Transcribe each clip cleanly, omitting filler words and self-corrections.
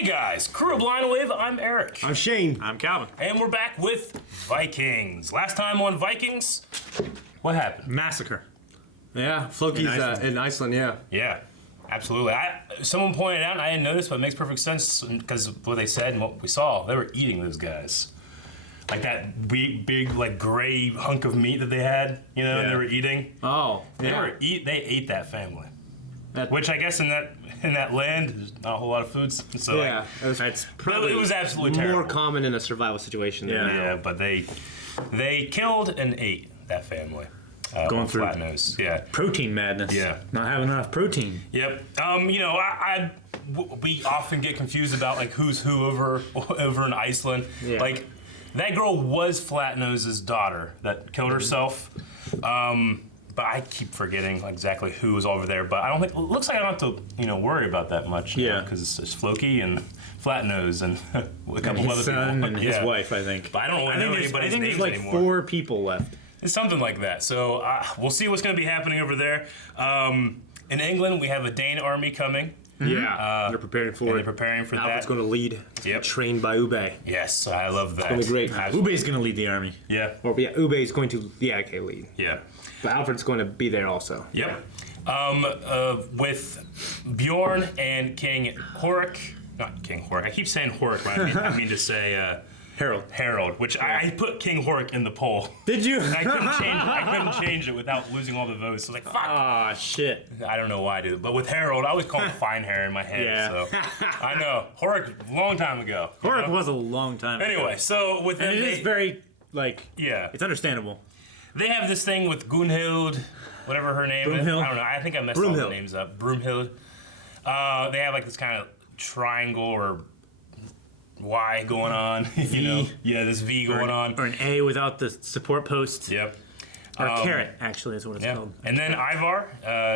Hey guys, crew of Line Wave, I'm Eric. I'm Shane. I'm Calvin. And we're back with Vikings. Last time on Vikings, what happened? Massacre. Yeah, Floki's in Iceland, yeah. Yeah, absolutely. Someone pointed out, and I didn't notice, but it makes perfect sense because of what they said and what we saw. They were eating those guys. Like that big, like gray hunk of meat that they had, you know, they were eating. Oh, yeah. They ate that family. Which I guess in that land, there's not a whole lot of food. So yeah, That's it was absolutely terrible. more common in a survival situation. Yeah, but they killed and ate that family. Going through flat nose. Yeah. protein madness. Yeah. Not having enough protein. Yep. We often get confused about like who's who over in Iceland. Yeah. Like that girl was Flatnose's daughter that killed herself. But I keep forgetting exactly who was over there. But I don't think it looks like I don't have to worry about that much. Yeah. Because it's Floki and Flatnose and a couple His other son people. and his wife, I think. But I don't really know anybody's I think names there's like anymore. 4 people left. It's something like that. So we'll see what's going to be happening over there. In England, we have a Dane army coming. Yeah. They're preparing for And it. they're preparing for Alfred's that. going to lead. Yep. Trained by Ube. Yes, I love that. It's going to be great. Ube's going to lead the army. Yeah. Or yeah, Ube is going to lead. Yeah. But Alfred's going to be there also. Yep. With Bjorn and King Horik. Not King Horik. I keep saying Horik, but I mean to say Harold, which I put King Horik in the poll. Did you? I couldn't change it without losing all the votes. So I was like, fuck. Ah, shit. I don't know why I did it. But with Harold, I always call him Fine Hair in my head. Yeah. So I know. Horik, long time ago. Horik was a long time ago. Anyway, so with them, And it is very, like, yeah. it's understandable. They have this thing with Gunhild, whatever her name is. Broomhild. I don't know. I think I messed all the names up. Broomhild. They have like this kind of triangle or Y going on. This V going on. Or an A without the support post. Yep. Or a carrot, actually, is what it's Yeah. called. And then Ivar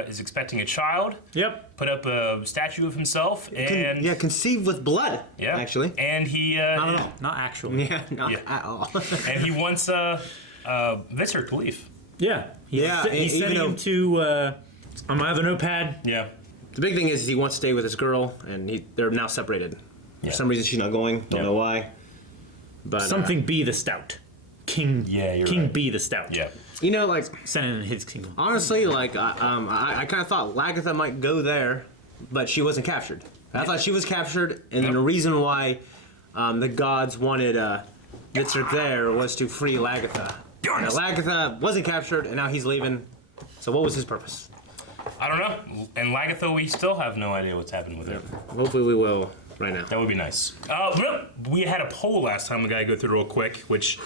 is expecting a child. Yep. Put up a statue of himself and conceived with blood. yeah, actually. And he Not actually. Yeah, not Yeah. at all. and he wants Visser to leave. Yeah. Yeah, He's even sending him to, on my other notepad, Yeah. The big thing is he wants to stay with his girl, and they're now separated. Yeah. For some reason, she's not going. Don't know why. But something B the Stout. King you're King right. B the Stout. Yeah. like Sending in his kingdom. honestly, like I kind of thought Lagatha might go there, but she wasn't captured. I thought she was captured, and the reason why the gods wanted Vitzer there was to free Lagatha. Now, Lagatha wasn't captured, and now he's leaving. So what was his purpose? I don't know. And Lagatha, we still have no idea what's happened with her. Hopefully, we will right now. That would be nice. We had a poll last time. We got to go through real quick, which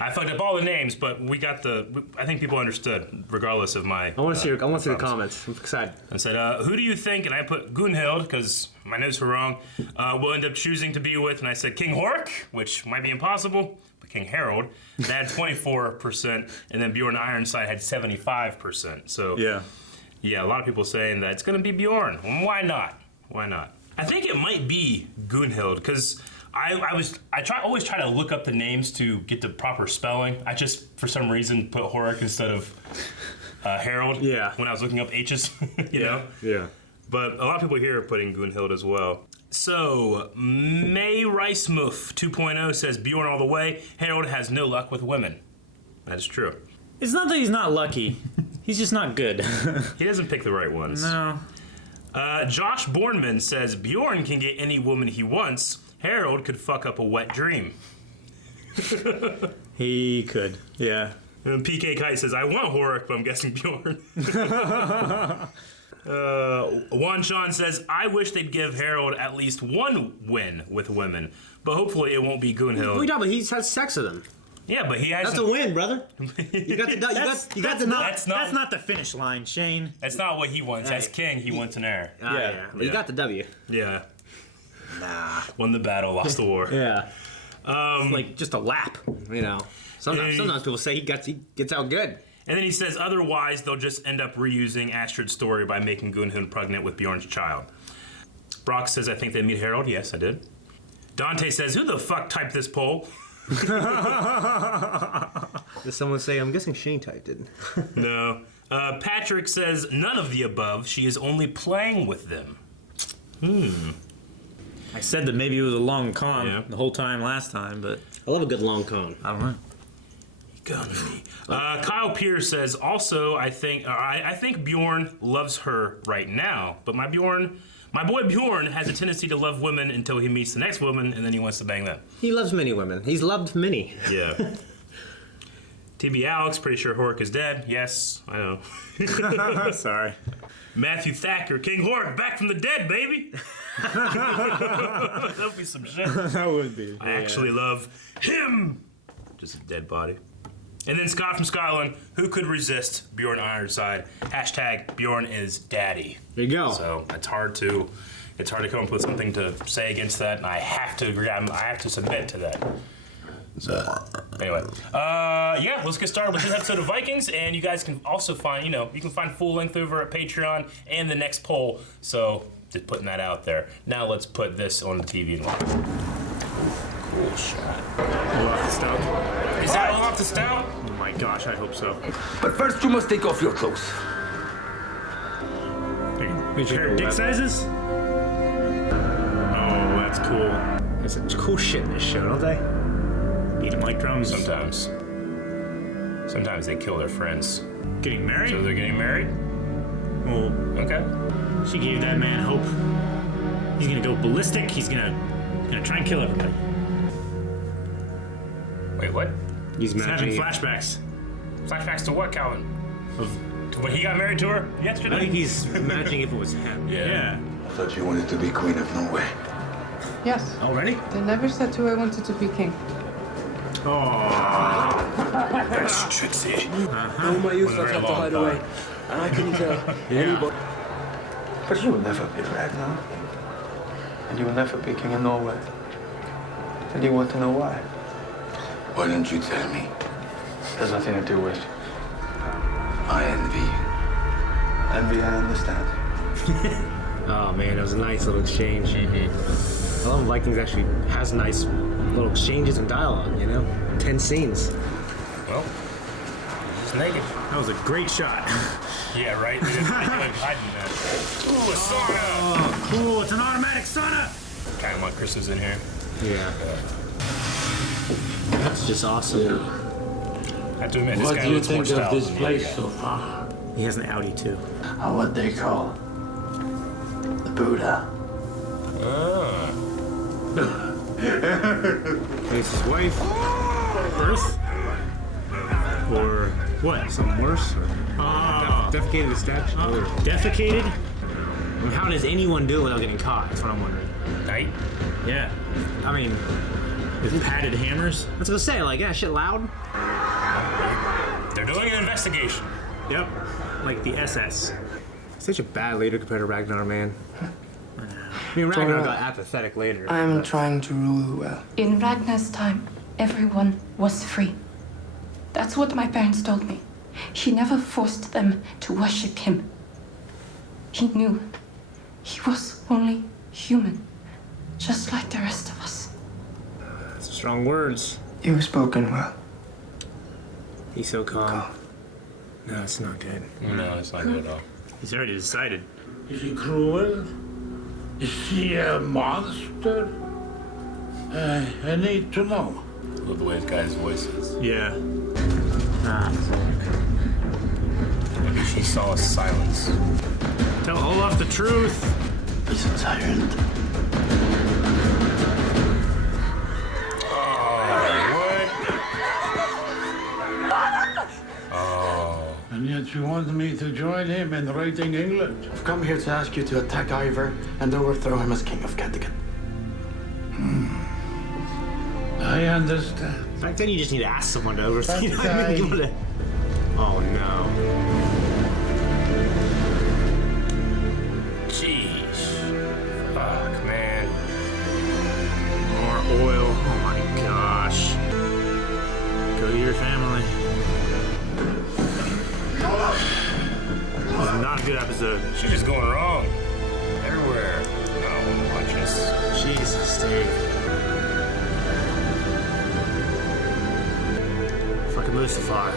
I fucked up all the names, but we got I think people understood, regardless of my. I want to see the comments. I'm excited. I said, who do you think? And I put Gunhild because my notes were wrong. We'll end up choosing to be with, and I said King Horik, which might be impossible. But King Harold, that had 24%, and then Bjorn Ironside had 75%. So yeah, a lot of people saying that it's going to be Bjorn. Why not? Why not? I think it might be Gunhild because I always try to look up the names to get the proper spelling. I just for some reason put Horik instead of Harold. Yeah. When I was looking up H's, you know. Yeah. But a lot of people here are putting Gunhild as well. So May Ricemuth 2.0 says Bjorn all the way. Harold has no luck with women. That is true. It's not that he's not lucky. He's just not good. He doesn't pick the right ones. No. Josh Bornman says Bjorn can get any woman he wants. Harold could fuck up a wet dream. He could. Yeah. And PK Kite says, I want Horik, but I'm guessing Bjorn. Juan Sean says, I wish they'd give Harold at least one win with women, but hopefully it won't be Gunhild. But he's had sex with them. Yeah, but he hasn't. That's a win, brother. You got the That's not the finish line, Shane. That's not what he wants. As king, he wants an heir. Yeah. You got the W. Yeah. Nah. Won the battle, lost the war. Yeah. It's like just a lap. Sometimes people say he gets out good. And then he says, otherwise, they'll just end up reusing Astrid's story by making Gunhild pregnant with Bjorn's child. Brock says, I think they meet Harold. Yes, I did. Dante says, who the fuck typed this poll? Does someone say, I'm guessing Shane typed it? No. Patrick says, none of the above. She is only playing with them. I said that maybe it was a long con Yeah. the whole time last time, but I love a good long con. I don't know. Kyle Pierce says, also, I think Bjorn loves her right now, but my boy Bjorn has a tendency to love women until he meets the next woman, and then he wants to bang them. He loves many women. He's loved many. Yeah. TB Alex, pretty sure Hork is dead. Yes, I know. Sorry. Matthew Thacker, King Hork, back from the dead, baby. That'll be some shit. That would be. I actually love him. Just a dead body. And then Scott from Scotland, who could resist Bjorn Ironside? Hashtag Bjorn is daddy. There you go. So it's hard to come up with something to say against that, and I have to agree. I have to submit to that. So anyway, yeah, let's get started with this episode of Vikings, and you guys can also find, you can find full length over at Patreon and the next poll. So just putting that out there. Now let's put this on the TV and watch. Cool shot. Is that off the stout? Oh my gosh, I hope so. But first you must take off your clothes. Compare dick sizes? Oh, that's cool. There's such cool shit in this show, don't they? Beat them like drums. Sometimes they kill their friends. Getting married? So they're getting married? Well, Okay. she gave that man hope. He's gonna go ballistic. He's gonna try and kill everybody. Wait, what? He's He's having matching. flashbacks. Flashbacks to what, Calvin? To when he got married to her yesterday? I think he's matching if it was him. Yeah. I thought you wanted to be queen of Norway. Yes. Already? They never said who I wanted to be king. That's Trixie. All my youth Was a I very had to long hide time. away. And I couldn't tell anybody. But you will never be Ragnar. And you will never be king of Norway. And you want to know why? Why don't you tell me? There's nothing to do with I envy you. envy, I understand. Oh man, it was a nice little exchange. I love Vikings actually has nice little exchanges and dialogue, 10 scenes. Well, he's naked. That was a great shot. Yeah, right? They didn't like hiding that. Ooh, a sauna! Oh, cool. It's an automatic sauna. Kind of want Christmas in here. Yeah. That's just awesome. I have to admit, this What guy do you looks more think of style this than the place other so far? He has an Audi too. What they call the Buddha. It's his wife. Earth? Or what? Something worse? Oh, Defecated the statue? defecated? I mean, how does anyone do it without getting caught? That's what I'm wondering. guy. Night? Yeah. I mean, With padded hammers? I was gonna say, yeah, shit loud. They're doing an investigation. Yep. Like the SS. Such a bad leader compared to Ragnar, man. I mean, Ragnar got apathetic later. I'm trying to rule well. In Ragnar's time, everyone was free. That's what my parents told me. He never forced them to worship him. He knew he was only human, just like the rest of us. Strong words. You've spoken well. He's so calm. No, it's not good. No, it's not good at all. He's already decided. Is he cruel? Is he a monster? I need to know. I love the way this guy's voice is. Yeah. Maybe she saw us silence. Tell Olaf the truth. He's a tyrant. And yet you want me to join him in raiding England? I've come here to ask you to attack Ivar and overthrow him as king of Kattegat. I understand. Back then, you just need to ask someone to oversee. That guy- Oh no. Jeez. Fuck, man. More oil. Oh my gosh. Go to your family. This is not a good episode. She's just going wrong. Everywhere. Oh, watch this. Jesus, Steve. Fucking Mustafar.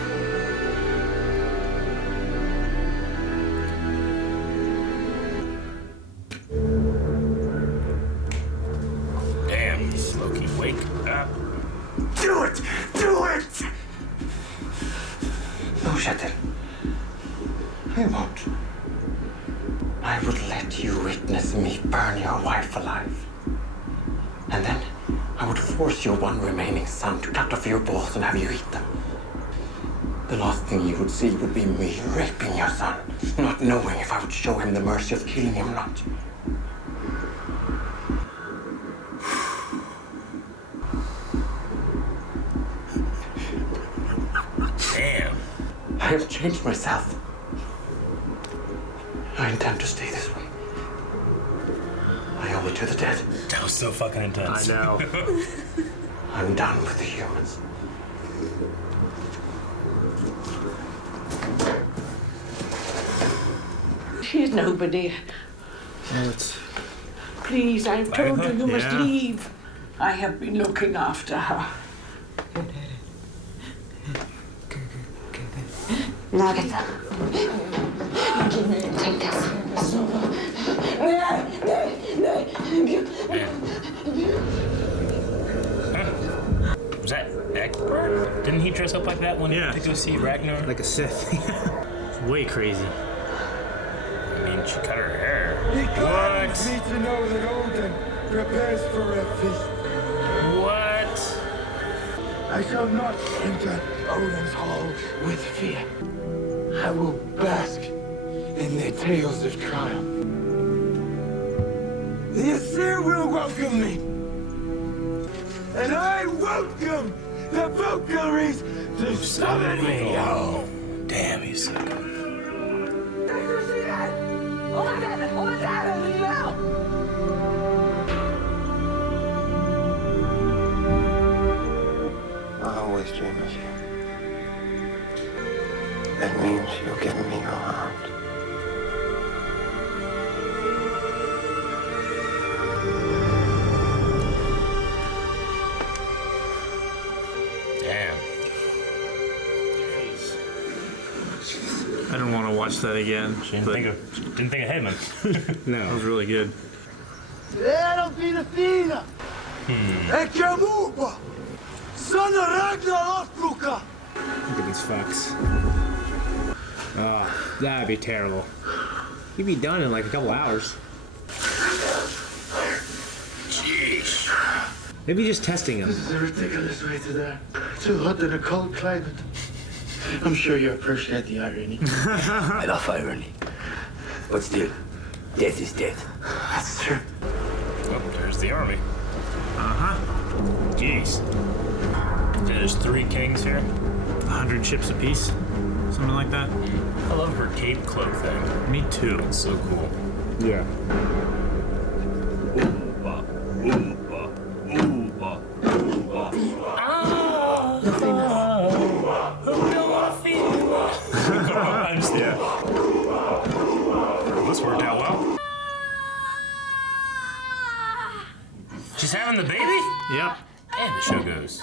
Wake up. Do it! Do it! No, Shatter. I won't. I would let you witness me burn your wife alive. And then I would force your one remaining son to cut off your balls and have you eat them. The last thing you would see would be me raping your son, not knowing if I would show him the mercy of killing him or not. Damn. I have changed myself. I intend to stay this way. I owe it to the dead. That was so fucking intense. I know. I'm done with the humans. She's nobody. Please, I've told you you must leave. I have been looking after her. Lagatha. Take this. Was that Egbert? Didn't he dress up like that when he went to go see Ragnar? Like a Sith. It's way crazy. I mean, she cut her hair. What? Need to know that Odin prepares for a feast. What? I shall not enter Odin's hall with fear. I will bask in their tales of triumph. The Aesir will welcome me. And I welcome the Valkyries to summon me. Oh, damn, he's sick. I always dream of you. That means you'll give me your heart. Damn. I don't want to watch that again. Didn't think of Hedman. That was really good. That'll be the Athena. Ekamuba, son of Ragnar Lothbroka. Look at these fucks. Oh, that'd be terrible. He'd be done in like a couple hours. Jeez. Maybe just testing him. This is a ridiculous way to die. Too hot in a cold climate. I'm sure you appreciate the irony. I love irony. But still, death is death. That's true. Oh, there's the army. Uh-huh. Jeez. There's 3 kings here. 100 ships apiece. Something like that. I love her cape cloak thing. Me too. It's so cool. Yeah. Oompa, oompa, oompa, oompa. Ah! I'm still. This worked out well. She's having the baby? Yep. And the show goes.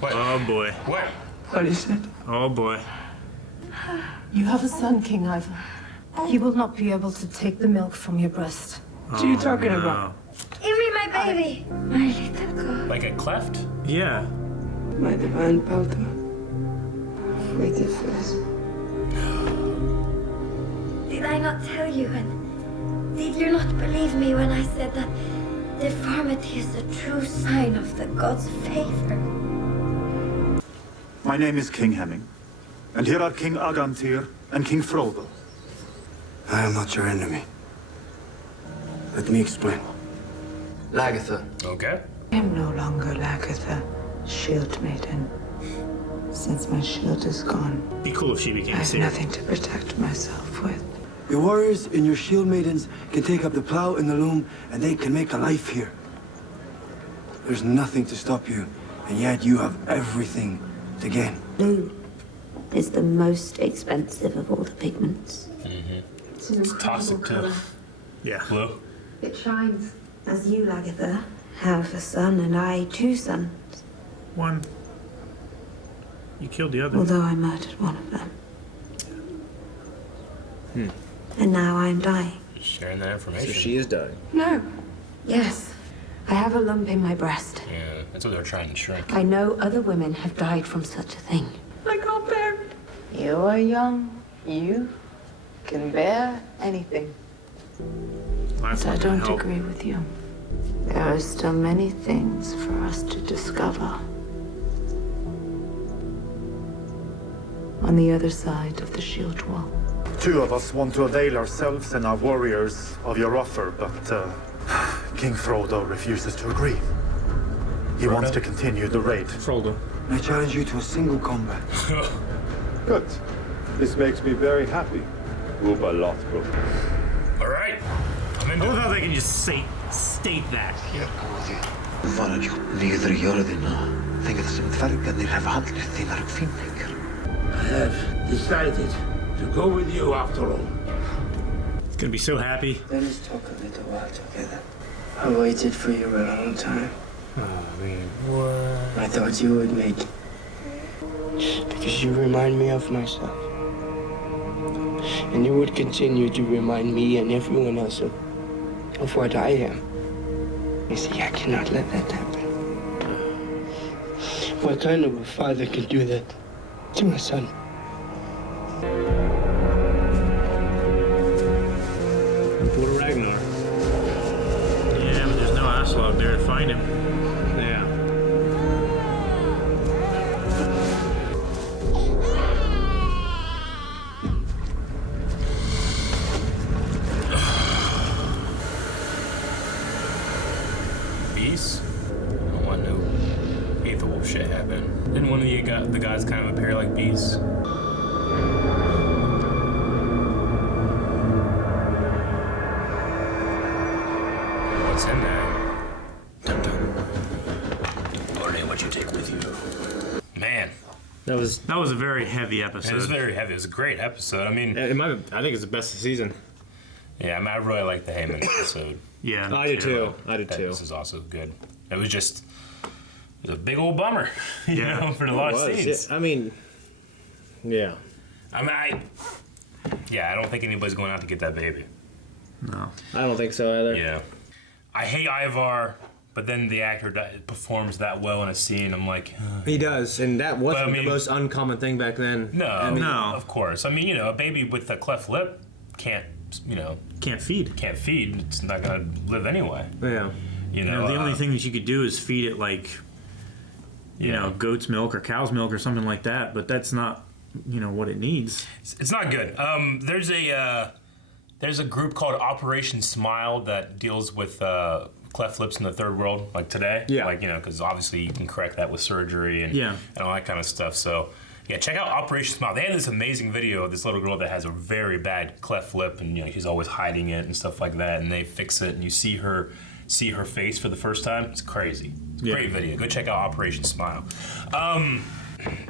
What? Oh boy. What? What is it? Oh boy. You have a son, King Ivan. He will not be able to take the milk from your breast. What are you talking about? Give me my baby. My little girl. Like a cleft? Yeah. My divine Baldur. Waited for this. Did I not tell you, and did you not believe me when I said that deformity is the true sign of the gods' favor? My name is King Hemming, and here are King Agantyr and King Frodo. I am not your enemy. Let me explain. Lagatha. Okay. I am no longer Lagatha, shield maiden. Since my shield is gone, Be cool if she I became have Seer. nothing to protect myself with. Your warriors and your shield maidens can take up the plow and the loom, and they can make a life here. There's nothing to stop you, and yet you have everything to gain. Blue is the most expensive of all the pigments. It's toxic too. Yeah. Blue. It shines. As you, Lagatha, have a son, and I 2 sons. One. You killed the other. Although I murdered one of them. And now I'm dying. sharing that information. So she is dying. No. Yes. I have a lump in my breast. Yeah, that's what they're trying to shrink. I know other women have died from such a thing. I can't bear it. You are young. You can bear anything. That's But I not gonna don't help. agree with you. There are still many things for us to discover. On the other side of the shield wall. Two of us want to avail ourselves and our warriors of your offer, but King Frodo refuses to agree. He wants to continue the raid. Frodo. I challenge you to a single combat. Good. This makes me very happy. Uber Lothbrok. All right. I'm I into love it. how they can just state that. Var gjort niður í jörðina. Þengið sem dvergarnir hafa handlir þínar og fínleikar. I have decided to go with you after all. He's gonna be so happy. Let us talk a little while together. I waited for you a long time. Oh, man. What? I thought you would make it. Because you remind me of myself. And you would continue to remind me and everyone else of what I am. You see, I cannot let that happen. What kind of a father can do that to a son? Poor Ragnar. Yeah, but there's no Aslog there to find him. Yeah. Beasts? I don't want no Aethelwolf shit happen. Didn't one of the guys kind of appear like beasts? What's in there? Only what you take with you. Man, That was. That was a very heavy it was episode. very heavy. It was a great episode. I mean, I think it's the best of the season. yeah, I mean, I really like the Heyman episode. Yeah, I did too. I did That- too. This is also good. It was just it was a big old bummer, you Yeah. know, for a lot of It was, scenes. yeah, I mean, yeah. I mean, I don't think anybody's going out to get that baby. No. I don't think so either. Yeah. I hate Ivar, but then the actor performs that well in a scene. I'm like, He does, and that wasn't But, I mean- the most uncommon thing back then. no, I mean, No. of course. I mean, you know, a baby with a cleft lip can't, you know, Can't feed. can't feed. It's not gonna live anyway. Yeah. You You know, know, the only thing that you could do is feed it like, you Yeah. know, goat's milk or cow's milk or something like that. But that's not, you know, what it needs. it's not good. There's a group called Operation Smile that deals with cleft lips in the third world, like today. Yeah. Like, you know, because obviously you can correct that with surgery and Yeah. and all that kind of stuff. So yeah, check out Operation Smile. They had this amazing video of this little girl that has a very bad cleft lip, and you know she's always hiding it and stuff like that. And they fix it, and you see her face for the first time. It's crazy. It's a Yeah. great video. Go check out Operation Smile.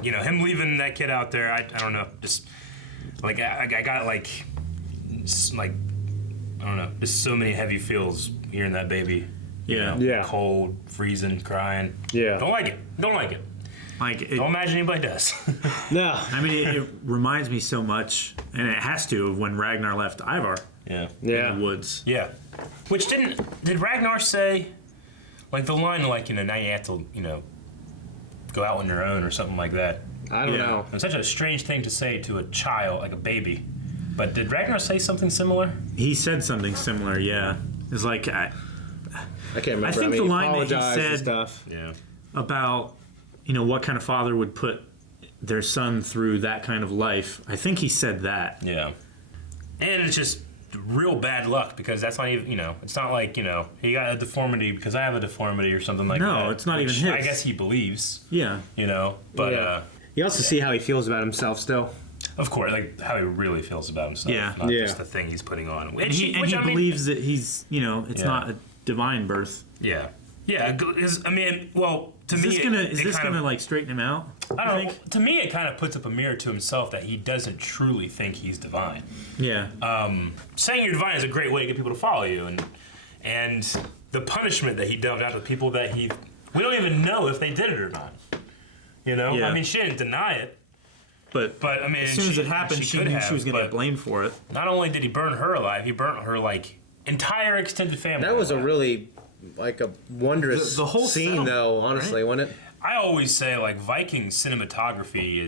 You know, him leaving that kid out there, I don't know, just like I got like I don't know, just so many heavy feels hearing that baby. You Yeah. know, Yeah. cold, freezing, crying. Yeah. Don't like it. Don't like it. Like, it, Don't imagine anybody does. No. I mean, it reminds me so much, and it has to, of when Ragnar left Ivar Yeah. Yeah. in the woods. Yeah. Which did Ragnar say, like the line, like, you know, now you have to, you know, go out on your own or something like that. I don't Yeah. know. It's such a strange thing to say to a child, like a baby. But did Ragnar say something similar? He said something similar, yeah. It's like, I can't remember. I think mean, the line that he apologized and said- stuff. Yeah. about, you know, what kind of father would put their son through that kind of life. I think he said that. Yeah. And it's just real bad luck because that's not even, you know, it's not like, you know, he got a deformity because I have a deformity or something like that. No, it's not even which his. I guess he believes, Yeah. you know, but Yeah. You also see how he feels about himself still. of course, like how he really feels about himself, Yeah. not Yeah. just the thing he's putting on. And he I mean, believes that he's, you know, it's Yeah. not a divine birth. Yeah. Yeah, I mean, well, to Is me, this gonna like straighten him out? I don't know. To me, it kind of puts up a mirror to himself that he doesn't truly think he's divine. Yeah. Saying you're divine is a great way to get people to follow you, and the punishment that he dealt out to people that we don't even know if they did it or not. You know, Yeah. I mean, she didn't deny it. But I mean, as soon as it happened, she knew she was going to get blamed for it. Not only did he burn her alive, he burnt her like entire extended family. That was a really like a wondrous the whole scene, settlement, though. Honestly, right? wasn't it? I always say like Vikings cinematography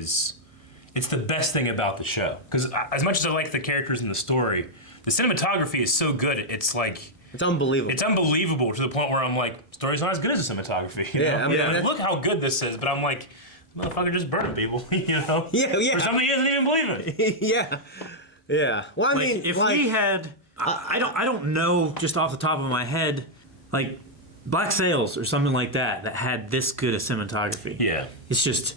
it's the best thing about the show because as much as I like the characters in the story, the cinematography is so good. It's like it's unbelievable. It's unbelievable to the point where I'm like, story's not as good as the cinematography. You know? I mean, like, look how good this is, but I'm like, motherfucker just burning people, you know? Yeah. For something he doesn't even believe in. Yeah. Well, I mean, if we had, I don't know just off the top of my head, like Black Sails or something like that had this good a cinematography. Yeah. It's just,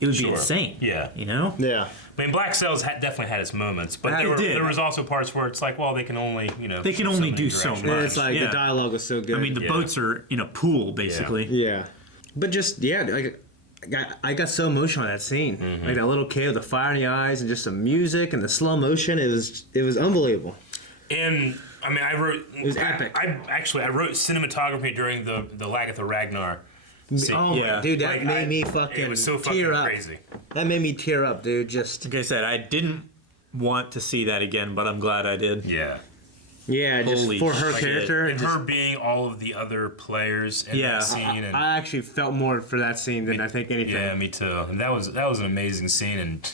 it would be insane. Yeah. You know? Yeah. I mean, Black Sails definitely had its moments, but there was also parts where it's like, well, they can only, they can only do so much. It's like the dialogue was so good. I mean, the boats are in a pool, basically. Yeah. But just, I got so emotional on that scene. Mm-hmm. Like that little kid with the fire in the eyes and just the music and the slow motion. It was unbelievable. And I mean, it was epic. I wrote cinematography during the Lagatha Ragnar scene. Oh yeah, dude, that made me fucking it was so fucking tear up. crazy. That made me tear up, dude. Just like I said, I didn't want to see that again, but I'm glad I did. Yeah. Yeah, just for her character and her being all of the other players in that scene. And I actually felt more for that scene than I think anything. Yeah, me too. And that was an amazing scene. And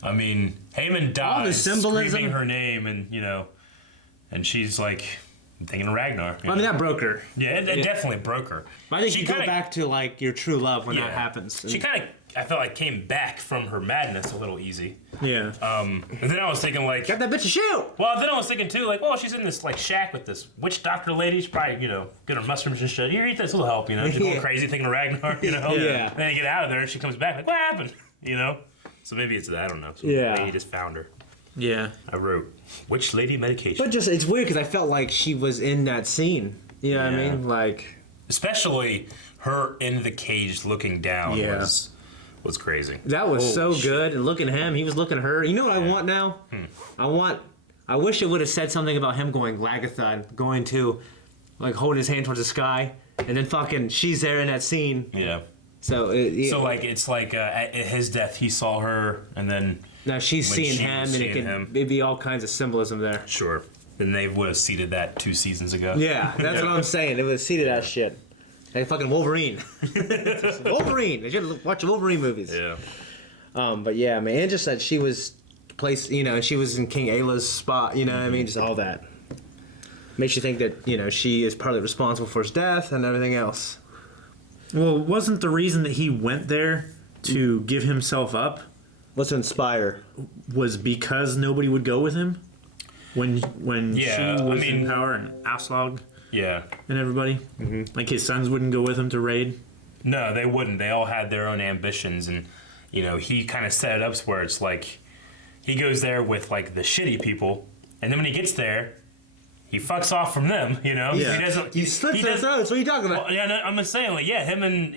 I mean, Haemon dies screaming her name, and and she's like thinking of Ragnar. I mean, that broke her. Yeah, it definitely broke her. But I think you go back to like your true love when that happens. She kind of, I felt like, came back from her madness a little easy. Yeah. And then I was thinking like, got that bitch a shoot. Well, then I was thinking too, like, well, she's in this like shack with this witch doctor lady. She's probably get her mushrooms and shit. Here, eat this, it'll help. She's going crazy thinking of Ragnar. Yeah. And then you get out of there and she comes back like, what happened? So maybe it's that. I don't know. So maybe you just found her. Yeah. I wrote witch lady medication. But just it's weird because I felt like she was in that scene. You know what I mean? Like, especially her in the cage looking down was crazy. That was so good. And looking at him, he was looking at her. You know what I want now? I wish it would have said something about him going Lagatha and going to, like, holding his hand towards the sky, and then fucking she's there in that scene. Yeah. So it's like at his death, he saw her, and then now she's seeing him, and it'd be all kinds of symbolism there. Sure. Then they would have seeded that 2 seasons ago. Yeah, that's what I'm saying. They would have seeded that shit. Like fucking Wolverine. Wolverine. They should watch Wolverine movies. Yeah. But yeah, man, and just that she was placed, she was in King Ayla's spot, what I mean? Just all that. Makes you think that, she is partly responsible for his death and everything else. Well, wasn't the reason that he went there to give himself up? Was to inspire. Was because nobody would go with him? When she was in power and Aslog? Yeah. And everybody? Mm-hmm. Like his sons wouldn't go with him to raid? No, they wouldn't. They all had their own ambitions, and he kind of set it up where it's like he goes there with like the shitty people, and then when he gets there, he fucks off from them. Yeah. He doesn't. He slits their throats. What are you talking about? Well, yeah, no, I'm just saying, like, him and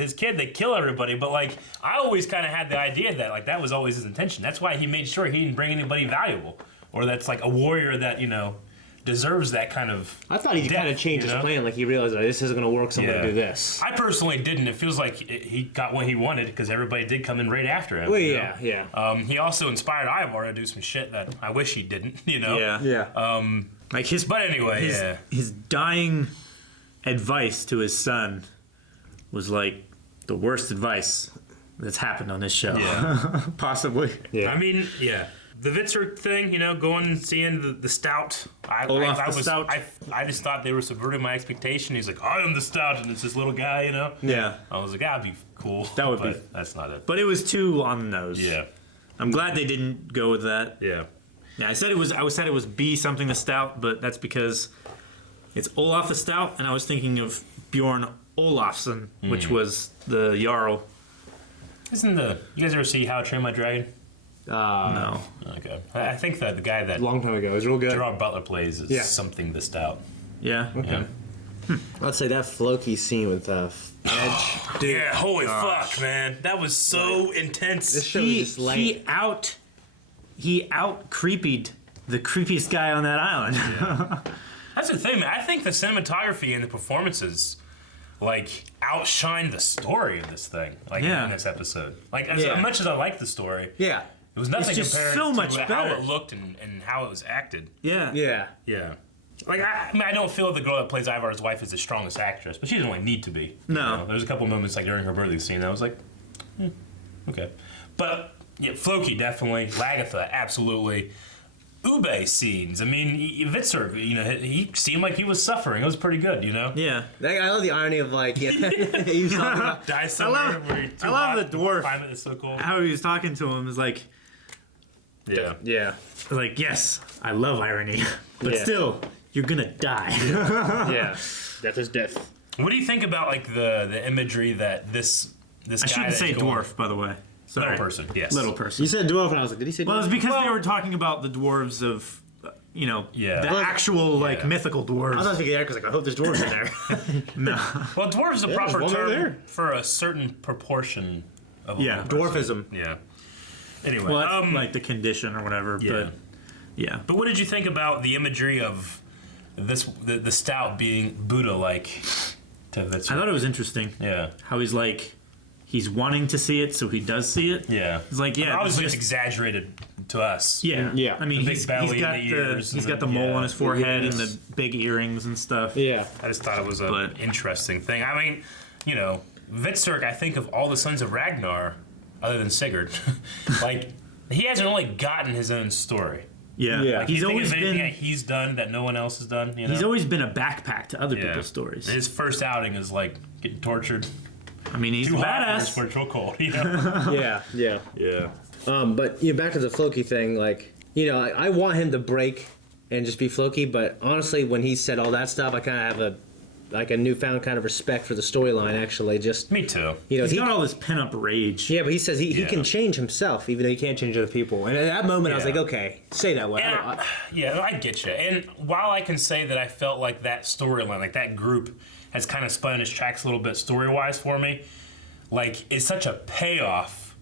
his kid, they kill everybody. But like, I always kind of had the idea that like that was always his intention. That's why he made sure he didn't bring anybody valuable, or that's like a warrior that deserves that kind of. I thought he kind of changed his plan. Like he realized this isn't going to work, so I'm going to do this. I personally didn't. It feels like he got what he wanted because everybody did come in right after him. Well, yeah. He also inspired Ivar to do some shit that I wish he didn't. Yeah. Like his dying advice to his son was like the worst advice that's happened on this show. Yeah. Possibly. Yeah. I mean, yeah. The Vitzer thing, going and seeing the stout. I just thought they were subverting my expectation. He's like, I am the stout, and it's this little guy, Yeah. I was like, that'd be cool. That would be. That's not it. But it was too on the nose. Yeah. I'm glad they didn't go with that. Yeah. Yeah, I said it was B something the stout, but that's because it's Olaf the Stout, and I was thinking of Bjorn Olafsson, which was the Jarl. You guys ever see How to Train My Dragon? No. Okay. I think that the guy that long time ago. It was real good. Gerard Butler plays is something the stout. Yeah. Okay. Yeah. I'd say that Floki scene with Edge. Dude, yeah. Holy fuck, man! That was so intense. This show was just late. He out creepied the creepiest guy on that island. Yeah. That's the thing, man. I think the cinematography and the performances like outshine the story of this thing. Like in this episode, like as much as I like the story, yeah, it was nothing just compared so to much how better. it looked and how it was acted. Yeah. Yeah. Like I mean, I don't feel the girl that plays Ivar's wife is the strongest actress, but she doesn't really need to be. No. You know? There's a couple moments like during her birthday scene that I was like, okay. But yeah, Floki definitely, Lagatha absolutely. Ube scenes. I mean, Vitzer, you know, he seemed like he was suffering. It was pretty good, you know. Yeah. I love the irony of like, he's talking about die somewhere. I love the dwarf. Climate is so cold. How he was talking to him is like, yeah, like yes, I love irony, but Yeah. still, you're gonna die. yeah, death is death. What do you think about like the imagery that this I guy shouldn't that's say going- dwarf, by the way. Sorry. Little person, yes. Little person. You said dwarf, and I was like, did he say? Well, dwarf? it's because they were talking about the dwarves of, the Well, actual like mythical dwarves. I was not thinking there because like I hope there's dwarves in there. No. Well, dwarf is a Yeah, proper there's one over term there. for a certain proportion of a Yeah. little person. Dwarfism. Yeah. Anyway, Well, that's like the condition or whatever. yeah. But yeah. But what did you think about the imagery of the stout being Buddha-like to Vitzer? I thought it was interesting. Yeah. How he's like, he's wanting to see it, so he does see it. Yeah. He's like, yeah. Obviously, just- it's exaggerated to us. Yeah, Yeah. I mean, The big he's belly got and the the ears he's and got the the- mole yeah. on his forehead and Yes. the big earrings and stuff. Yeah, I just thought it was an But- interesting thing. I mean, you know, Vitserk, I think of all the sons of Ragnar, other than Sigurd, like, he hasn't really gotten his own story. Yeah, Yeah. Like, he's you think always of anything been that he's done that no one else has done, you know? he's always been a backpack to other Yeah. people's stories. His first outing is, like, getting tortured. I mean, he's Too a hot badass. for real cold, you know? yeah. Yeah. But back to the Floki thing. Like, I want him to break and just be Floki. But honestly, when he said all that stuff, I kind of have a newfound kind of respect for the storyline. Actually, just Me too. He's got all this pent-up rage. Yeah, but he says he Yeah. can change himself, even though he can't change other people. And at that moment, I was Yeah. like, okay, say that way. And yeah, I get you. And while I can say that I felt like that storyline, like that group, has kind of spun its tracks a little bit story-wise for me, like it's such a payoff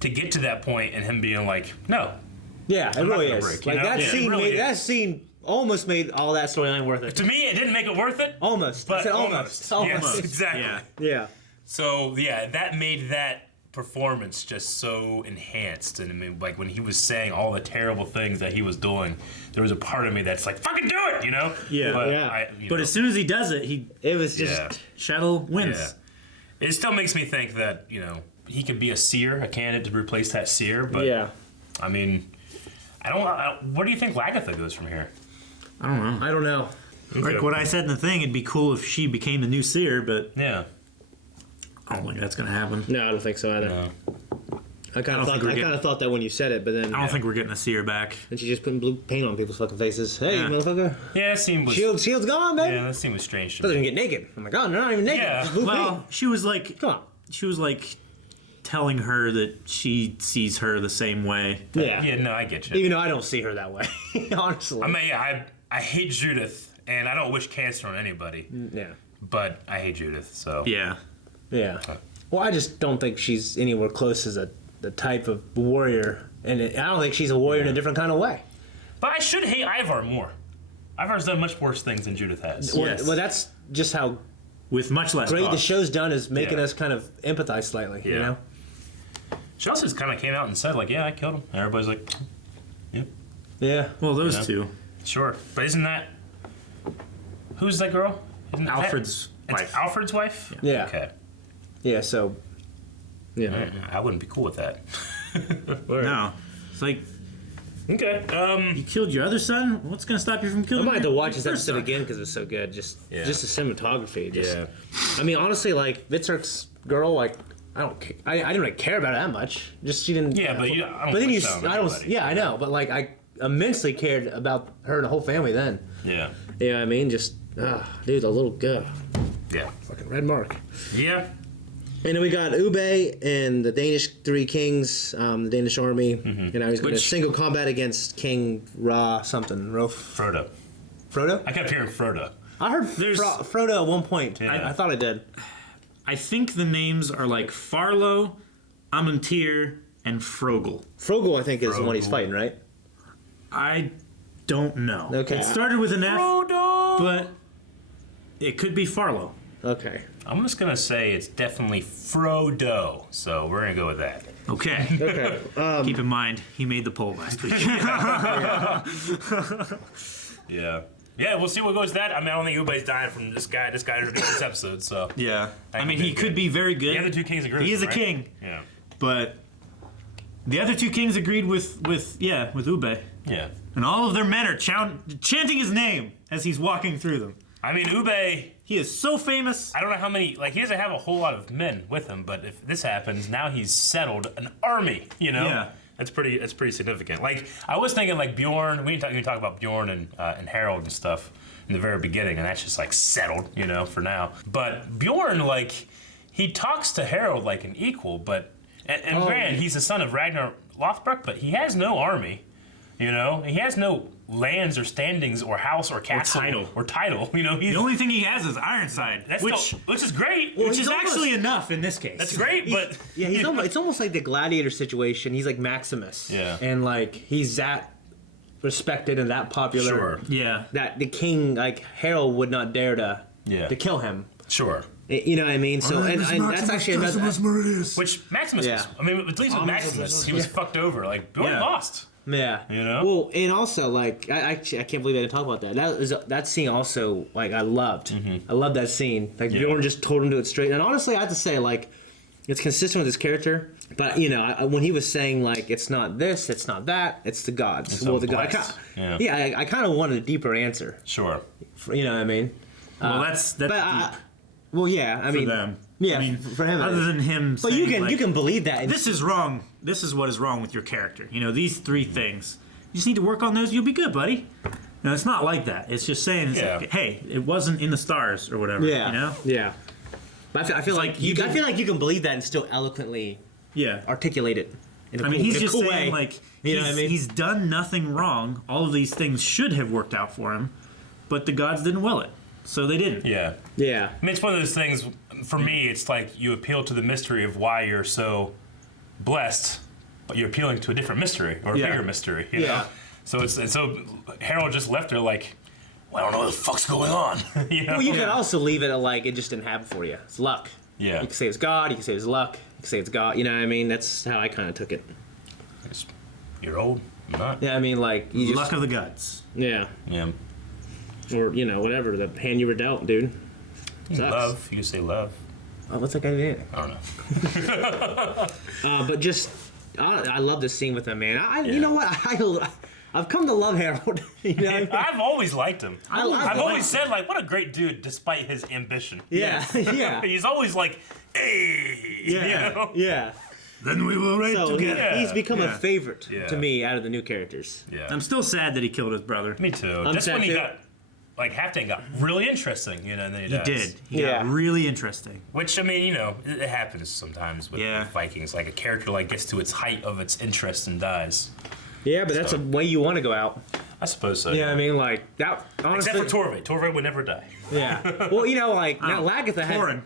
to get to that point and him being like, no. Yeah, it I'm not really gonna is. break, you Like know? that Yeah, it scene, really that is. scene almost made all that storyline worth it. To me, it didn't make it worth it. Almost. But I said almost. Yes, exactly. Yeah. Yeah. So yeah, that made that performance just so enhanced. And I mean, like when he was saying all the terrible things that he was doing, there was a part of me that's like, fucking do it, you know? Yeah. But, Yeah. But as soon as he does it, It was just. Yeah. Shadow wins. Yeah. It still makes me think that, he could be a seer, a candidate to replace that seer, but Yeah. I mean, where do you think Lagatha goes from here? I don't know. I don't know. Like what I said in the thing, it'd be cool if she became the new seer, but Yeah. I don't think that's gonna happen. No, I don't think so either. No. I kind I of don't think we're getting- thought that when you said it, but then I don't think we're getting a seer back. and she just putting blue paint on people's fucking faces. Hey, Yeah. motherfucker! Yeah, that scene was Shield's gone, baby. Yeah, that scene was strange to Doesn't me. even get naked. Oh my god, they're not even naked. Yeah. Just blue Well, paint. she was like, Come on. telling her that she sees her the same way. Yeah. Yeah, no, I get you. Even though I don't see her that way, honestly. I mean, yeah, I hate Judith, and I don't wish cancer on anybody, yeah. but I hate Judith, so. Yeah. Yeah. Well, I just don't think she's anywhere close as the type of warrior, and I don't think she's a warrior in a different kind of way. But I should hate Ivar more. Ivar's done much worse things than Judith has. Yes. Well, that's just how With much less great the cost. show's done is making Yeah. us kind of empathize slightly. You Yeah. know. She also just kind of came out and said, like, yeah, I killed him. And everybody's like, yep, Yeah. Well, those Yeah. two. sure. But isn't that. Who's that girl? Isn't that- Alfred's It's wife. Alfred's wife? Yeah. Okay. Yeah. So. Yeah. I wouldn't be cool with that. No. It's like, Okay. you killed your other son? What's gonna stop you from I killing might have to your watch this first episode son? again because it's so good. Just Yeah. the cinematography. Just, Yeah. I mean, honestly, like Vitzerk's girl, like I don't, I didn't really care about it that much. Just she didn't. Yeah, but I don't But then you, wish that on I don't. anybody. Yeah, I know. But like, I immensely cared about her and the whole family then. Yeah. You know what I mean? Just, dude, a little girl. Yeah. Fucking red mark. Yeah. And then we got Ube and the Danish Three Kings, the Danish army. And I was going to Which- single combat against King Ra something. Frodo. Frodo? I kept hearing Frodo. I heard There's- Frodo at one point. Yeah. I thought I did. I think the names are like Farlow, Amuntir, and Frogel. Frogel, I think, is the one he's Frogel. fighting, right? I don't know. Okay. It started with an F, Frodo! but it could be Farlow. Okay. I'm just gonna say it's definitely Frodo. So we're gonna go with that. Okay. Okay. Keep in mind, he made the poll last week. Yeah. Yeah, we'll see what goes with that. I mean, I don't think anybody's dying from this guy. This guy introduced this episode, so. Yeah. I mean, he could be very good. The other two kings agreed. He is a right? king. Yeah. But the other two kings agreed with Ube. Yeah. And all of their men are chanting his name as he's walking through them. I mean, Ube. He is so famous. I don't know how many. Like, he doesn't have a whole lot of men with him, but if this happens, now he's settled an army. You know. Yeah. That's pretty significant. Like, I was thinking like Bjorn. We can talk about Bjorn and Harold and stuff in the very beginning, and that's just like settled, you know, for now. But Bjorn, like, he talks to Harold like an equal, but and granted, he's the son of Ragnar Lothbrok, but he has no army, you know. He has no lands or standings or house or castle or title. You know, the only thing he has is Ironside, which is great. Which is actually enough in this case. That's great, but yeah, it's almost like the gladiator situation. He's like Maximus. Yeah. And like he's that respected and that popular. Sure. Yeah. That the king, like Harold, would not dare to kill him. Sure. You know what I mean? So and that's actually another. Which Maximus was. I mean, at least with Maximus, he was fucked over. Like Bjorn lost. Yeah, you know. Well, and also like I can't believe I didn't talk about that. That scene also like I loved. I loved that scene. Like Bjorn just told him to do it straight. And honestly, I have to say like it's consistent with his character. But you know, when he was saying like it's not this, it's not that, it's the gods. It's well, the blessed. gods. Yeah. I kind of wanted a deeper answer. Sure. You know what I mean? Well, that's deep. Well, yeah. I mean, for them. Yeah, I mean, for him. Other than him, but saying, you can believe that. This is wrong. This is what is wrong with your character. You know, these three things. You just need to work on those. You'll be good, buddy. No, it's not like that. It's just saying, like, hey, it wasn't in the stars or whatever. Yeah. You know. Yeah. But I feel like you. I feel like you can believe that and still eloquently. Articulate it. I mean, he's just cool saying way. like You know what I mean? He's done nothing wrong. All of these things should have worked out for him, but the gods didn't will it, so they didn't. Yeah. Yeah. I mean, it's one of those things. For me, it's like you appeal to the mystery of why you're so blessed, but you're appealing to a different mystery or a bigger mystery. You know? So so Harold just left her like, well, I don't know what the fuck's going on. You know? Well, you could also leave it at like it just didn't happen for you. It's luck. Yeah. You can say it's God. You can say it's luck. You can say it's God. You know what I mean? That's how I kind of took it. You're old. I'm not. Yeah, I mean, like you just, luck of the gods. Yeah. Yeah. Or whatever the hand you were dealt, dude. Love. You can say love. Oh, what's that guy doing? I don't know. But just, I love this scene with him, man. You know what? I've come to love Harold. You know? I've always liked him. I've always him. said, like, what a great dude, despite his ambition. Yeah, yeah. He's always like, hey. Yeah, You know? yeah. Then we will ride together. He's become a favorite Yeah. to me out of the new characters. Yeah. I'm still sad that he killed his brother. Me too. I'm Just sad when he too. got, like, Halfdan got really interesting, you know, and then he He dies. did. He got really interesting. Which, I mean, you know, it happens sometimes with Vikings. Like, a character, like, gets to its height of its interest and dies. Yeah, but that's a way you want to go out. I suppose so. Yeah, I mean, like, that, honestly. Except for Torve. Torve would never die. Yeah. Well, you know, like, now Lagatha had. Porn.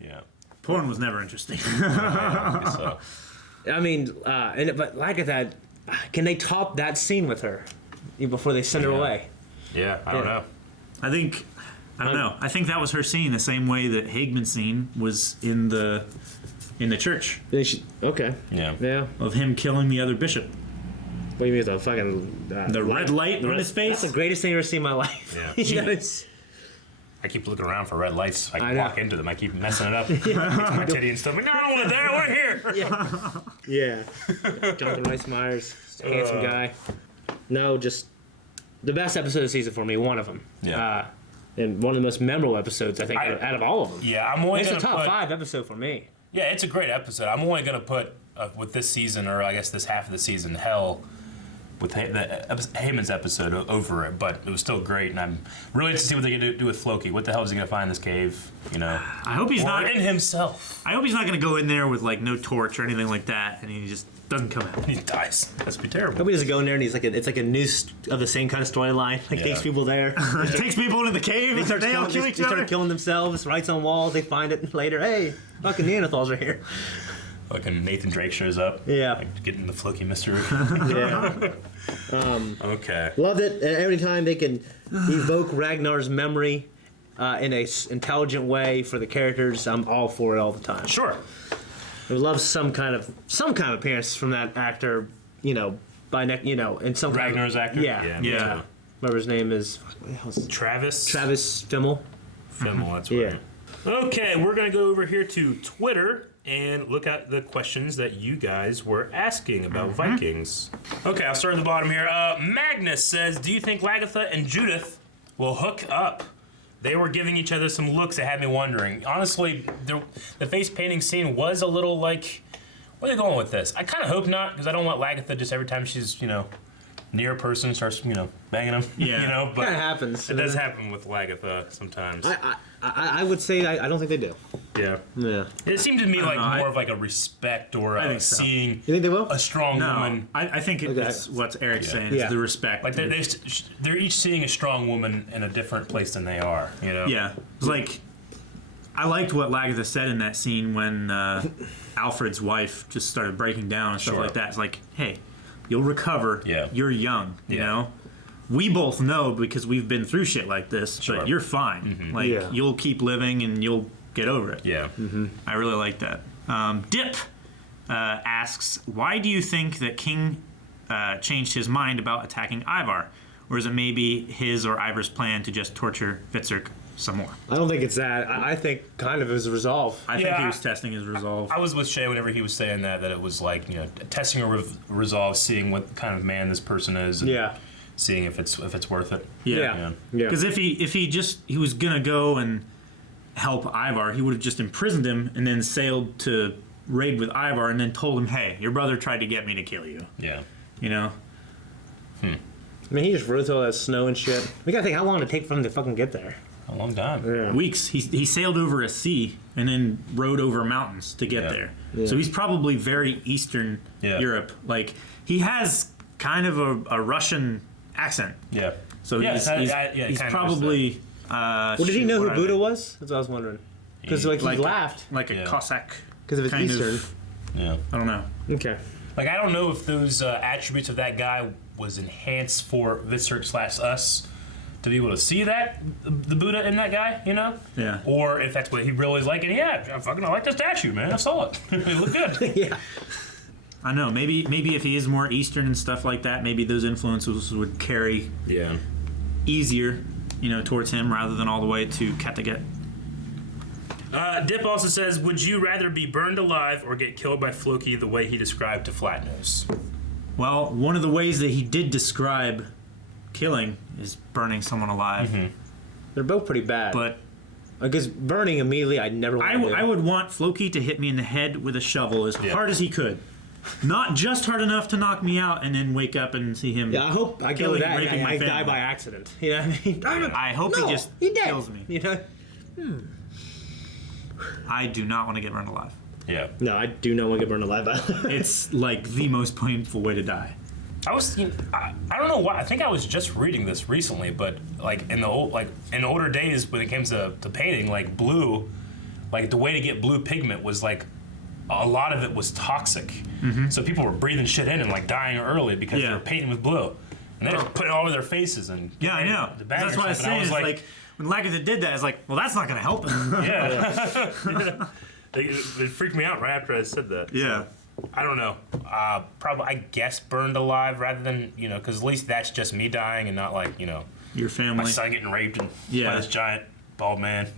Yeah. Porn was never interesting. So. I mean, but Lagatha, can they top that scene with her before they send her away? Yeah, I don't know. I don't know. I think that was her scene, the same way that Hageman's scene was in the church. Okay. Yeah. Yeah. Of him killing the other bishop. What do you mean the fucking the red light on his face? That's the greatest thing I've ever seen in my life. Yeah. You know, it's- I keep looking around for red lights. I know. walk into them. I keep messing it up. Get to my titty and stuff. Like, no, I don't want it there. I want it here. Yeah. Jonathan Rhys Meyers, handsome guy. No, just the best episode of the season for me. One of them. Yeah. And one of the most memorable episodes, I think, out of all of them. Yeah, I'm only It's going a to top put... 5 episode for me. Yeah, it's a great episode. I'm only going to put, with this season, or I guess this half of the season, Hell, with Heyman's episode over it, but it was still great, and I'm really interested to see what they're going to do with Floki. What the hell is he going to find in this cave? You know, I hope he's not in himself. I hope he's not going to go in there with like no torch or anything like that, and he just doesn't come out. He dies. That's be terrible. Nobody doesn't go in there and it's like a news of the same kind of storyline. Like takes people there, takes people into the cave. They all kill each other. start killing themselves. Writes on walls. They find it later. Hey, fucking Neanderthals are here. Fucking Nathan Drake shows up. Yeah. Like, getting the Floki mystery. Yeah. Okay. Loved it. And every time they can evoke Ragnar's memory in a intelligent way for the characters, I'm all for it all the time. Sure. I would love some kind of appearance from that actor, in some Ragnar's actor? Yeah. Whatever his name is. Travis Fimmel. That's right. Yeah. Okay, we're going to go over here to Twitter and look at the questions that you guys were asking about Vikings. Okay, I'll start at the bottom here. Magnus says, do you think Lagertha and Judith will hook up? They were giving each other some looks that had me wondering. Honestly, the face painting scene was a little like, where are they going with this? I kind of hope not, because I don't want Lagertha just every time she's, near a person starts, banging them. Yeah. But that happens. It does happen with Lagertha sometimes. I would say I don't think they do. Yeah. It seemed to me like more of like a respect or seeing you think they will? A strong woman. I think it's what Eric's saying is the respect. Like they're each seeing a strong woman in a different place than they are. Yeah. It's like I liked what Lagertha said in that scene when Alfred's wife just started breaking down and stuff like that. It's like, hey, you'll recover. Yeah. You're young. You know. We both know because we've been through shit like this, but you're fine. Like you'll keep living and you'll get over it. Yeah. I really like that. Dip asks, why do you think that King changed his mind about attacking Ivar? Or is it maybe his or Ivar's plan to just torture Fitzurk some more? I don't think it's that. I think kind of his resolve. I think he was testing his resolve. I was with Shay whenever he was saying that it was like, testing a resolve, seeing what kind of man this person is. And seeing if it's worth it. Because if he was gonna go and help Ivar, he would have just imprisoned him and then sailed to raid with Ivar and then told him, hey, your brother tried to get me to kill you. Yeah. I mean, he just rode through all that snow and shit. We gotta think how long did it take for him to fucking get there. A long time. Weeks. He sailed over a sea and then rode over mountains to get there. So he's probably very Eastern Europe. Like he has kind of a Russian accent. Yeah. So he's probably. Well, did he know who Buddha was? That's what I was wondering. Because he laughed like a Cossack. Because of his Eastern. I don't know. Okay. Like I don't know if those attributes of that guy was enhanced for Fitzurk/us to be able to see that the Buddha in that guy, Yeah. Or if that's what he really is like, and I like the statue, man. I saw it. It looked good. Yeah. I know. Maybe if he is more Eastern and stuff like that, maybe those influences would carry easier, towards him rather than all the way to Kattegat. Dip also says, would you rather be burned alive or get killed by Floki the way he described to Flatnose? Well, one of the ways that he did describe killing is burning someone alive. They're both pretty bad. But because burning immediately, I'd never want to do. I would want Floki to hit me in the head with a shovel as hard as he could. Not just hard enough to knock me out and then wake up and see him. Yeah, I hope I kill that. I die by accident. You know what I mean? I hope he just kills me. I do not want to get burned alive. Yeah. No, I do not want to get burned alive. It's like the most painful way to die. I don't know why. I think I was just reading this recently, but like in older days when it came to painting, like blue, like the way to get blue pigment was like a lot of it was toxic. So people were breathing shit in and like dying early because they were painting with blue, and they were putting it all over their faces and I know. That's why I was saying like when Lagertha did that, it's like, well, that's not going to help him. Yeah. It freaked me out right after I said that. Yeah. I don't know. Probably, I guess, burned alive rather than, because at least that's just me dying and not like, your family. My son getting raped by this giant bald man,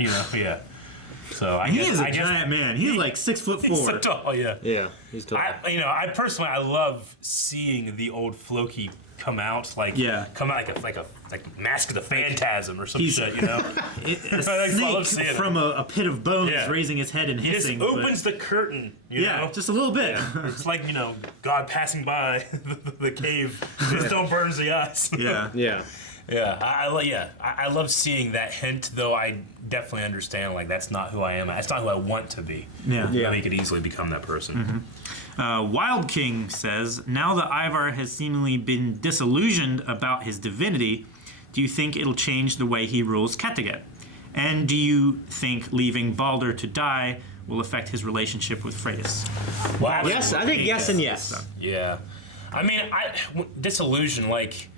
So I he guess, is a giant man. He's like 6'4". He's so tall, yeah. Yeah, he's tall. I personally, I love seeing the old Floki come out like like Mask of the Phantasm or some shit, A snake from a pit of bones raising its head and hissing. He just opens the curtain, you know? Just a little bit. Yeah. It's like, God passing by the cave. Just don't burn the eyes. Yeah. I love seeing that hint, though I definitely understand, like, that's not who I am. That's not who I want to be. Yeah. He could easily become that person. Wild King says, now that Ivar has seemingly been disillusioned about his divinity, do you think it'll change the way he rules Kattegat? And do you think leaving Baldur to die will affect his relationship with Freydis? Well, yes, I think yes and yes. Yeah. I mean, disillusion, like,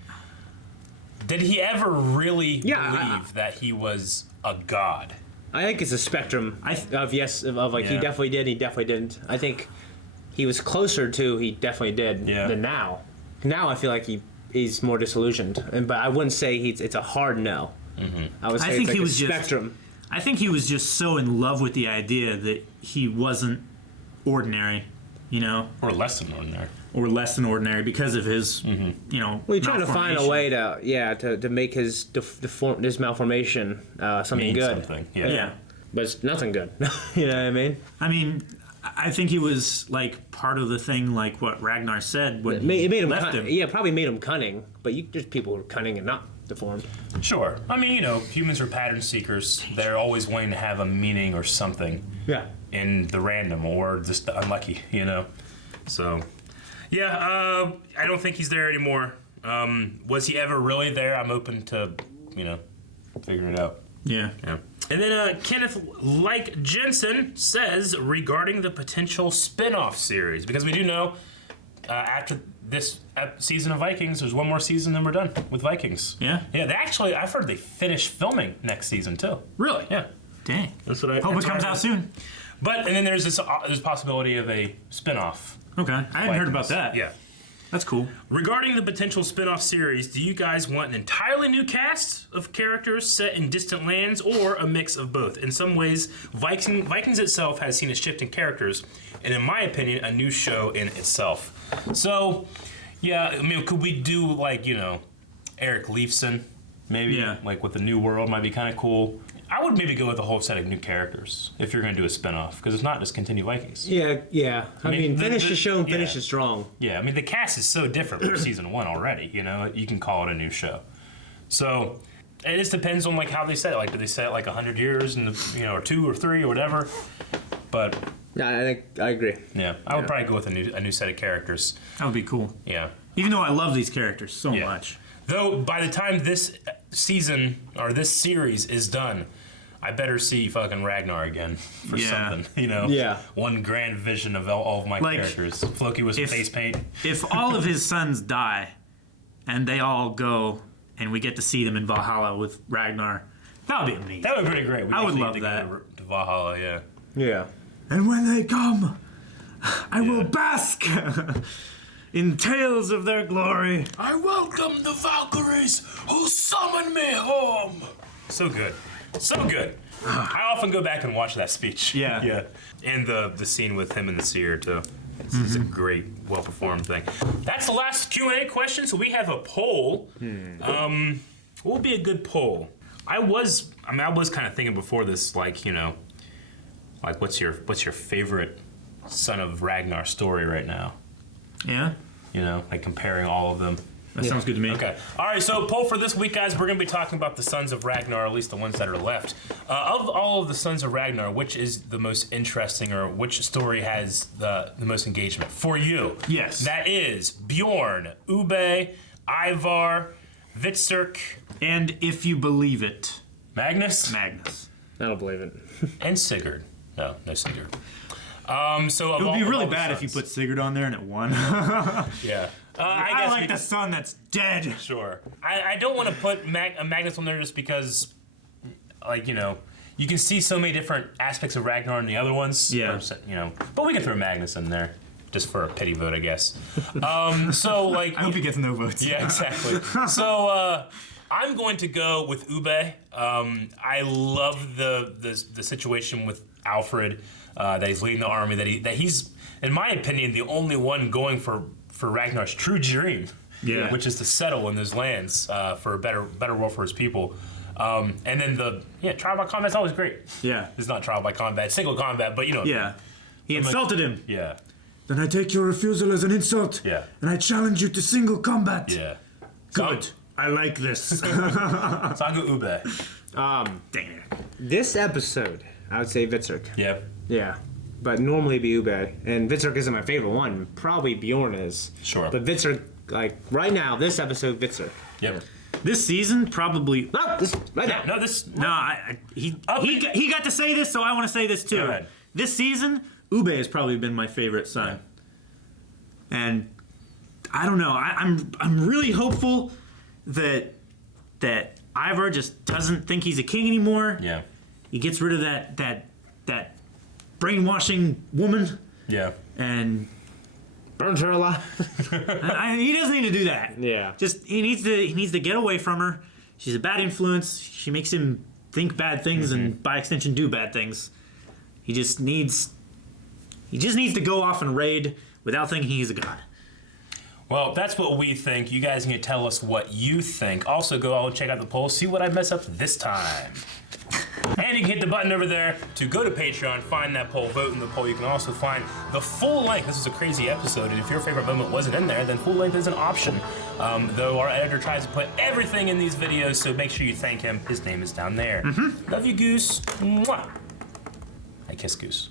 Did he ever really believe that he was a god? I think it's a spectrum of he definitely did, he definitely didn't. I think he was closer to he definitely did than now. Now I feel like he's more disillusioned, but I wouldn't say it's a hard no. I would say think it's like he was a spectrum. I think he was just so in love with the idea that he wasn't ordinary, or less than ordinary. Or less than ordinary because of his, Well, he's trying to find a way to make his his malformation something good. Something. Yeah. But it's nothing good. You know what I mean? I mean, I think he was like part of the thing, like what Ragnar said when it made him left him. Yeah, probably made him cunning. But there's people who are cunning and not deformed. Sure. I mean, humans are pattern seekers. They're always wanting to have a meaning or something. Yeah. In the random or just the unlucky, So. Yeah, I don't think he's there anymore. Was he ever really there? I'm open to, figuring it out. Yeah. And then Kenneth Jensen says regarding the potential spin-off series, because we do know after this season of Vikings, there's one more season and we're done with Vikings. Yeah? Yeah, I've heard they finished filming next season too. Really? Yeah. Dang. That's what Hope it comes out soon. But, and then there's this possibility of a spin-off. Okay, I hadn't heard about that. Yeah. That's cool. Regarding the potential spin-off series, do you guys want an entirely new cast of characters set in distant lands or a mix of both? In some ways, Vikings itself has seen a shift in characters, and in my opinion, a new show in itself. So, yeah, I mean, could we do, Eric Leifson, maybe? Yeah. Like, with the New World might be kind of cool. I would maybe go with a whole set of new characters if you're going to do a spin-off, because it's not just continue Vikings. Yeah. I mean finish the show and finish it strong. Yeah, I mean, the cast is so different from season 1 already, you can call it a new show. So, it just depends on, how they set it. Do they set it, 100 years, or 2 or 3 or whatever? But... Yeah, I agree. Yeah, I would probably go with a new set of characters. That would be cool. Yeah. Even though I love these characters so much. Though, by the time this season, or this series is done, I better see fucking Ragnar again for something, Yeah. One grand vision of all of my characters. Floki with some face paint. If all of his sons die, and they all go, and we get to see them in Valhalla with Ragnar, that would be amazing. That would be pretty great. I would love that. To Valhalla, yeah. Yeah. And when they come, I will bask in tales of their glory. I welcome the Valkyries who summon me home. So good. So good. I often go back and watch that speech. Yeah. Yeah. And the scene with him and the seer, too. It's a great, well-performed thing. That's the last Q&A question, so we have a poll. What would be a good poll? I was kind of thinking before this, what's your favorite Son of Ragnar story right now? Yeah? Comparing all of them. That sounds good to me. Okay. All right, so poll for this week, guys. We're going to be talking about the Sons of Ragnar, or at least the ones that are left. Of all of the Sons of Ragnar, which is the most interesting, or which story has the most engagement for you? Yes. That is Bjorn, Ube, Ivar, Vitserk. And if you believe it, Magnus? Magnus. I don't believe it. And Sigurd. No Sigurd. So it would be really bad if you put Sigurd on there and it won. Yeah. I guess like the son that's dead. Sure. I don't want to put Magnus on there just because, you can see so many different aspects of Ragnar in the other ones. Yeah. But we can throw Magnus in there just for a pity vote, I guess. I hope he gets no votes. Yeah, exactly. So I'm going to go with Ube. I love the situation with Alfred, that he's leading the army, that he's, in my opinion, the only one going for Ragnar's true dream, which is to settle in those lands for a better world for his people. And then trial by combat's always great. Yeah. It's not trial by combat, single combat, but Yeah. He insulted him. Yeah. Then I take your refusal as an insult. Yeah. And I challenge you to single combat. Yeah. Good. I like this. So I'll go Ube. Dang it. This episode, I would say Vitserk. Yeah. Yeah. But normally be Ube. And Vitserk isn't my favorite one. Probably Bjorn is. Sure. But Vitserk, right now, this episode, Vitserk. Yep. This season, probably. No, this right now. No, this. No, he got to say this, so I want to say this too. Go ahead. This season, Ube has probably been my favorite son. And I don't know. I'm really hopeful that that Ivar just doesn't think he's a king anymore. Yeah. He gets rid of that brainwashing woman. Yeah. And burns her alive. He doesn't need to do that. Yeah. Just he needs to get away from her. She's a bad influence. She makes him think bad things and by extension do bad things. He just needs to go off and raid without thinking he's a god. Well, that's what we think. You guys need to tell us what you think. Also, go out and check out the poll. See what I mess up this time. And you can hit the button over there to go to Patreon, find that poll, vote in the poll. You can also find the full length. This is a crazy episode, and if your favorite moment wasn't in there, then full length is an option. Though our editor tries to put everything in these videos, so make sure you thank him. His name is down there. Love you, Goose. Mwah. I kiss Goose.